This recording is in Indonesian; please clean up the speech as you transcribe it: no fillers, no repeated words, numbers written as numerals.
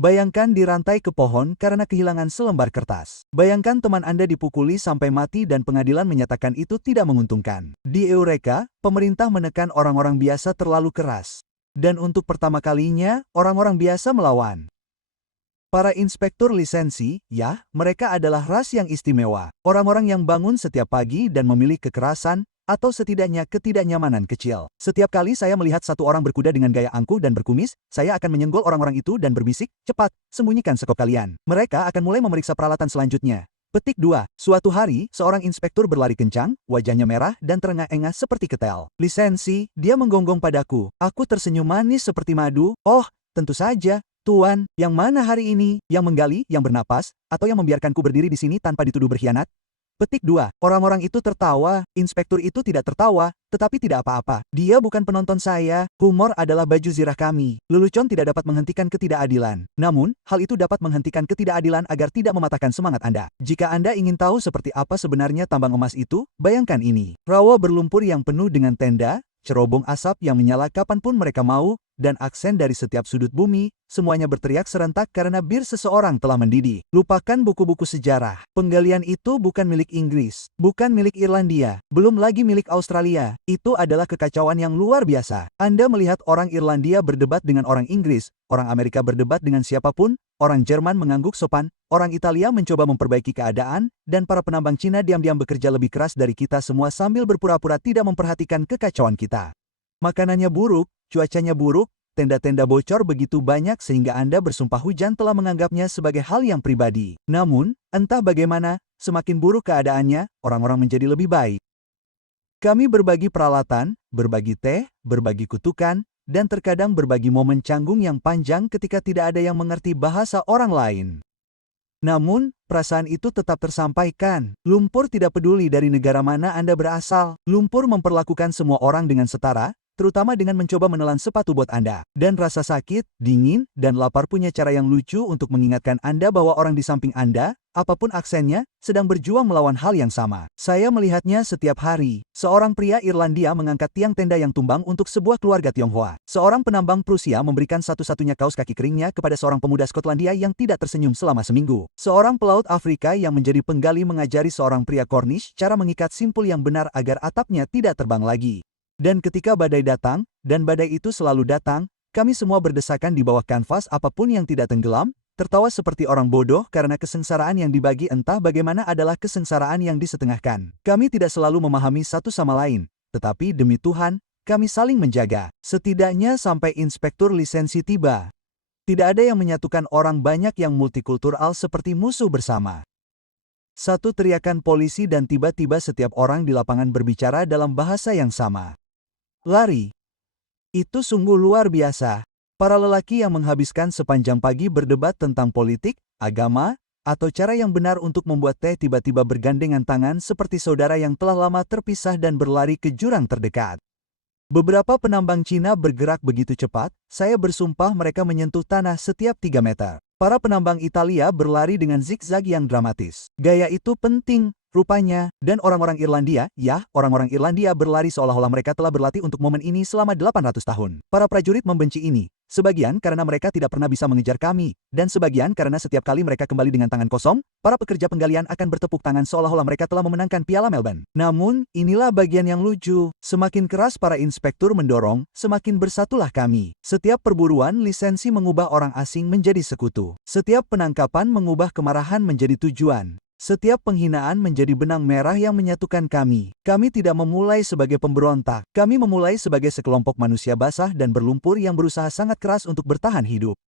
Bayangkan dirantai ke pohon karena kehilangan selembar kertas. Bayangkan teman Anda dipukuli sampai mati dan pengadilan menyatakan itu tidak menguntungkan. Di Eureka, pemerintah menekan orang-orang biasa terlalu keras. Dan untuk pertama kalinya, orang-orang biasa melawan. Para inspektur lisensi, ya, mereka adalah ras yang istimewa. Orang-orang yang bangun setiap pagi dan memilih kekerasan, atau setidaknya ketidaknyamanan kecil. Setiap kali saya melihat satu orang berkuda dengan gaya angkuh dan berkumis, saya akan menyenggol orang-orang itu dan berbisik, cepat, sembunyikan sekop kalian. Mereka akan mulai memeriksa peralatan selanjutnya. Petik 2. Suatu hari, seorang inspektur berlari kencang, wajahnya merah dan terengah-engah seperti ketel. Lisensi, dia menggonggong padaku. Aku tersenyum manis seperti madu. Oh, tentu saja. Tuan, yang mana hari ini? Yang menggali, yang bernapas, atau yang membiarkanku berdiri di sini tanpa dituduh berkhianat? Petik 2. Orang-orang itu tertawa. Inspektur itu tidak tertawa, tetapi tidak apa-apa. Dia bukan penonton saya. Humor adalah baju zirah kami. Lelucon tidak dapat menghentikan ketidakadilan. Namun, hal itu dapat menghentikan ketidakadilan agar tidak mematahkan semangat Anda. Jika Anda ingin tahu seperti apa sebenarnya tambang emas itu, bayangkan ini. Rawa berlumpur yang penuh dengan tenda, cerobong asap yang menyala kapanpun mereka mau, dan aksen dari setiap sudut bumi, semuanya berteriak serentak karena bir seseorang telah mendidih. Lupakan buku-buku sejarah. Penggalian itu bukan milik Inggris, bukan milik Irlandia, belum lagi milik Australia. Itu adalah kekacauan yang luar biasa. Anda melihat orang Irlandia berdebat dengan orang Inggris, orang Amerika berdebat dengan siapapun, orang Jerman mengangguk sopan, orang Italia mencoba memperbaiki keadaan, dan para penambang Cina diam-diam bekerja lebih keras dari kita semua sambil berpura-pura tidak memperhatikan kekacauan kita. Makanannya buruk, cuacanya buruk, tenda-tenda bocor begitu banyak sehingga Anda bersumpah hujan telah menganggapnya sebagai hal yang pribadi. Namun, entah bagaimana, semakin buruk keadaannya, orang-orang menjadi lebih baik. Kami berbagi peralatan, berbagi teh, berbagi kutukan, dan terkadang berbagi momen canggung yang panjang ketika tidak ada yang mengerti bahasa orang lain. Namun, perasaan itu tetap tersampaikan. Lumpur tidak peduli dari negara mana Anda berasal. Lumpur memperlakukan semua orang dengan setara, terutama dengan mencoba menelan sepatu bot Anda. Dan rasa sakit, dingin, dan lapar punya cara yang lucu untuk mengingatkan Anda bahwa orang di samping Anda, apapun aksennya, sedang berjuang melawan hal yang sama. Saya melihatnya setiap hari. Seorang pria Irlandia mengangkat tiang tenda yang tumbang untuk sebuah keluarga Tionghoa. Seorang penambang Prusia memberikan satu-satunya kaos kaki keringnya kepada seorang pemuda Skotlandia yang tidak tersenyum selama seminggu. Seorang pelaut Afrika yang menjadi penggali mengajari seorang pria Cornish cara mengikat simpul yang benar agar atapnya tidak terbang lagi. Dan ketika badai datang, dan badai itu selalu datang, kami semua berdesakan di bawah kanvas apapun yang tidak tenggelam, tertawa seperti orang bodoh karena kesengsaraan yang dibagi entah bagaimana adalah kesengsaraan yang disetengahkan. Kami tidak selalu memahami satu sama lain, tetapi demi Tuhan, kami saling menjaga. Setidaknya sampai inspektur lisensi tiba. Tidak ada yang menyatukan orang banyak yang multikultural seperti musuh bersama. Satu teriakan polisi dan tiba-tiba setiap orang di lapangan berbicara dalam bahasa yang sama. Lari. Itu sungguh luar biasa. Para lelaki yang menghabiskan sepanjang pagi berdebat tentang politik, agama, atau cara yang benar untuk membuat teh tiba-tiba bergandengan tangan seperti saudara yang telah lama terpisah dan berlari ke jurang terdekat. Beberapa penambang Cina bergerak begitu cepat, saya bersumpah mereka menyentuh tanah setiap 3 meter. Para penambang Italia berlari dengan zigzag yang dramatis. Gaya itu penting, rupanya, dan orang-orang Irlandia, ya, orang-orang Irlandia berlari seolah-olah mereka telah berlatih untuk momen ini selama 800 tahun. Para prajurit membenci ini, sebagian karena mereka tidak pernah bisa mengejar kami, dan sebagian karena setiap kali mereka kembali dengan tangan kosong, para pekerja penggalian akan bertepuk tangan seolah-olah mereka telah memenangkan Piala Melbourne. Namun, inilah bagian yang lucu. Semakin keras para inspektur mendorong, semakin bersatulah kami. Setiap perburuan lisensi mengubah orang asing menjadi sekutu. Setiap penangkapan mengubah kemarahan menjadi tujuan. Setiap penghinaan menjadi benang merah yang menyatukan kami. Kami tidak memulai sebagai pemberontak. Kami memulai sebagai sekelompok manusia basah dan berlumpur yang berusaha sangat keras untuk bertahan hidup.